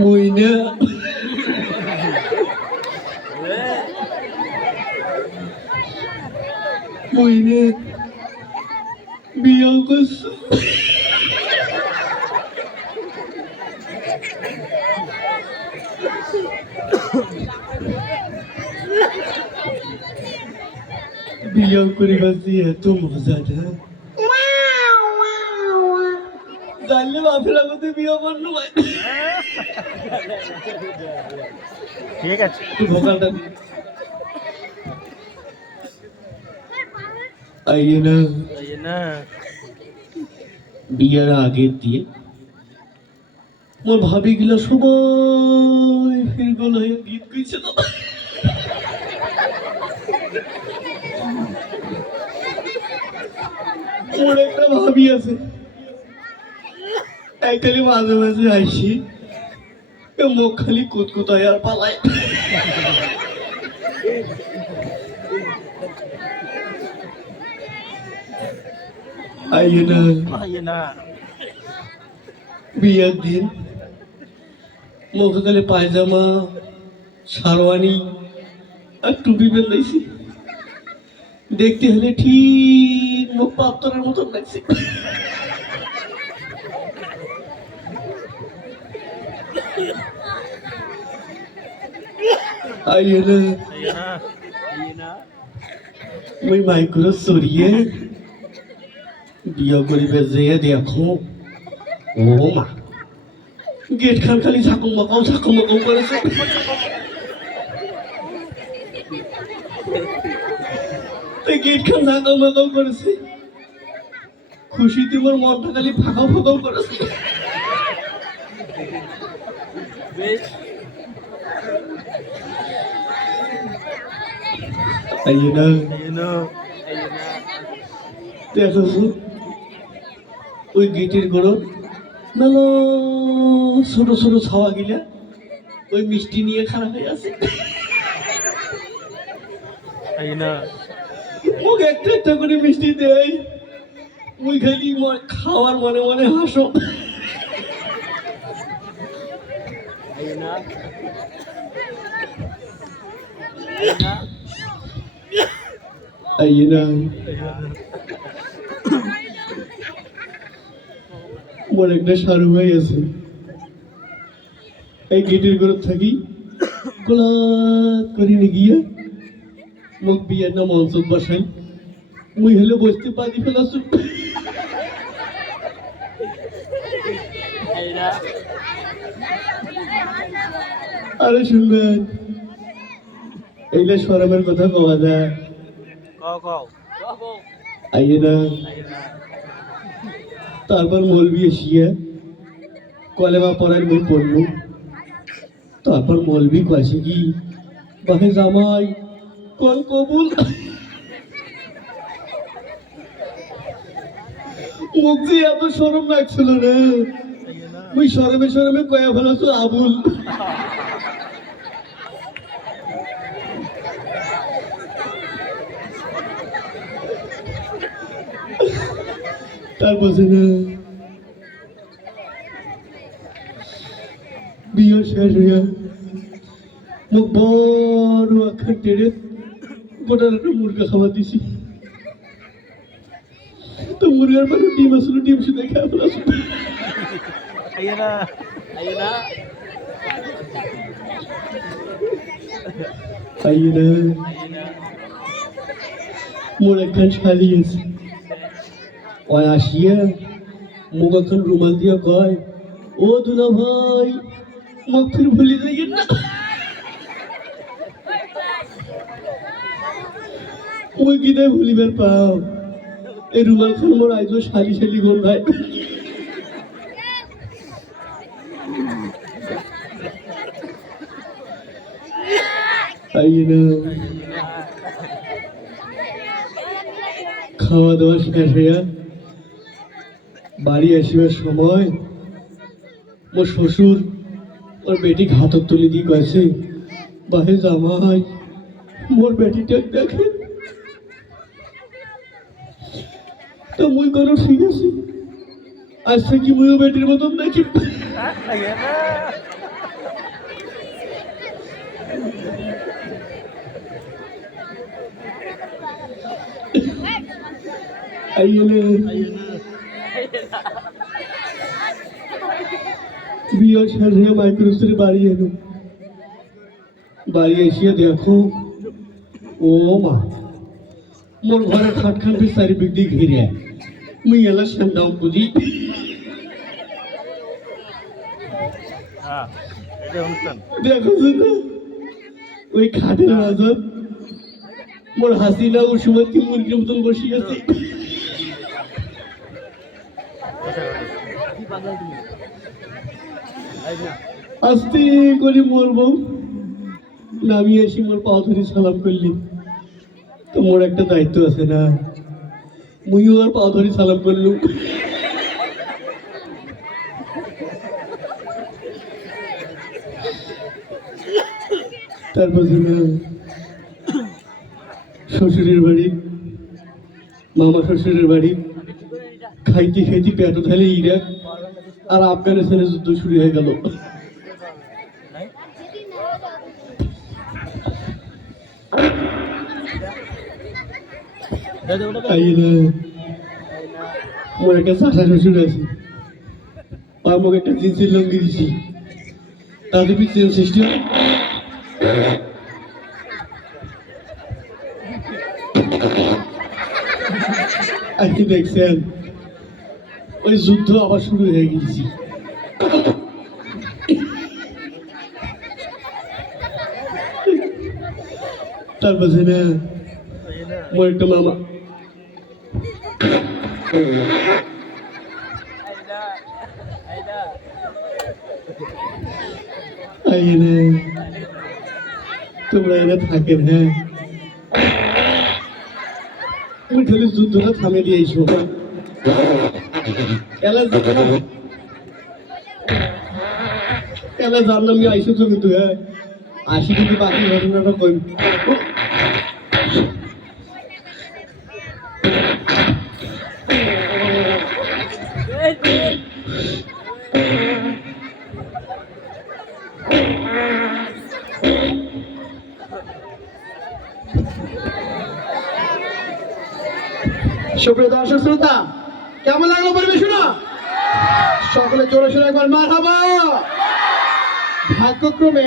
মইনা মইনা বিয়া করছো বিয়া করে বাসি এত মজা না জানলে বাপের আগতে বিয়া করলো ঠিক আছে ভোকালটা আইয়ে না বিয়ার আগের দিয়ে মোর ভাবি গিলা সবাই ফিরগল হয়ে গীত গাইছিল মোর একটা ভাবি আছে একখালি মাঝে মাঝে আইসি মুখ খালি কুতকুতায় আর পালায় আইয়ে না বিয়ার দিন মুখে খালি পায়জামা শারওয়ানি আর টুপি বেঁধাইছি দেখতে হলে ঠিক মুখ পাত্তরের মতন লাগছে আইয়ে না ওই মাইক্রো সরিয়ে বিয়া করিবে যে দেখো ও মা গেট খান খালি ঝাঁকুম মাকাও করেছে গেট খান ঝাঁকাও মাকাও করেছে খুশি তোমার মনটা খালি ফাঁকাও করেছে দেখো ওই গেটের গোড় মেলো ছোট ছোট ছাওয়া গিলা ওই মিষ্টি নিয়ে খারাপ হয়ে আছে মুখ একটা করে মিষ্টি দেয় ওই খালি খাওয়ার মনে মনে হাসো মোর একটা সারু ভাই আছে এই গেটের ঘর থাকি গোলা করিনি গিয়া মুখ বিয়ের নাম অঞ্চল বসাই মুই হলে বসতে পারি ফেলাস আরে সুন্দর এইটা সরমের কথা কওয়া যায় আইয়ে না তারপর মৌলবি এসিয়া কলেমা পড়ার বই পড়লো তারপর মৌলবি কয়েছে কি বাহে জামাই কোন কবুল মুখ যে এত সরম লাগছিল না ওই সরমে কয়া ফেলাছো আবুল তারপর না বিয়ে শেষ হইয়া মুখ বড় আখার টেরে গোটার একটা মুরগা খাবার দিছি তো মুরগার মানে ডিম আসলো ডিম শুধু খেয়ে ফেলাস মোর একখান শালি আছে ওই আসিয়া মুখ এখন রুমাল দিয়া কয় ও দুলা ভাই মুখ ফির ভুলে যাই না ওই কিনে ভুলিবার পাও এই রুমাল খান মোর আইজো শালি গন্ধায় খাওয়া দাওয়া শেষ হইয়া বাড়ি আসিবার সময় মোর শ্বশুর ওর বেটি হাতত তুলি দিয়ে কয়েছে বাহে জামাই মোর বেটিটা দেখে তো মুই কোনো ঠিক আছে আজ থেকে মুইও বেটির মতন দেখি आइए ना বিয়ে সাথে মাইক্রোস্ট্রি বাড়ি এলো বাড়ি এসে দেখো ও মা মোর ঘরে খাটখান চারি দিক দিয়ে ঘিরে মুই এলা সান্দাম বুঝি হ্যাঁ এটা অনুষ্ঠান দেখো না ওই খাটের মাঝে মোর হাসিনা ও সুমতি মুরগির মতন বসে আছে আস্তে করে মরবো নামিয়ে এসে মোর পা ধরে সালাম করলি তো মোর একটা দায়িত্ব আছে না মুইও আর পা ধরে সালাম করলুম তারপর না শ্বশুরের বাড়ি মামা শ্বশুরের বাড়ি খাইতে খাইতে পেট ঢালে ইরাক আর আফগানিস্তানের যুদ্ধ শুরু হয়ে গেল মোর একটা চাষা শ্বশুর আছে আমাকে একটা জিন্সের লঙ্গি দিছি তাদের পিছিয়ে সৃষ্টি আজকে দেখছেন ওই যুদ্ধ আবার শুরু হয়ে গেছি তারপর না মোর একটা মামা তোমরা এনে থাকেন হ্যাঁ তুমি খালি যুদ্ধটা থামে দিয়েছো জানলাম যে আইসো তুমি তো হ্যাঁ আসি কিন্তু বাকি ঘটনাটা কই সুপ্রিয় দর্শক শ্রোতা কেমন লাগলো পরিবেশনা সকলে জোরে সোরে একবার মারহাবা ভাগ্যক্রমে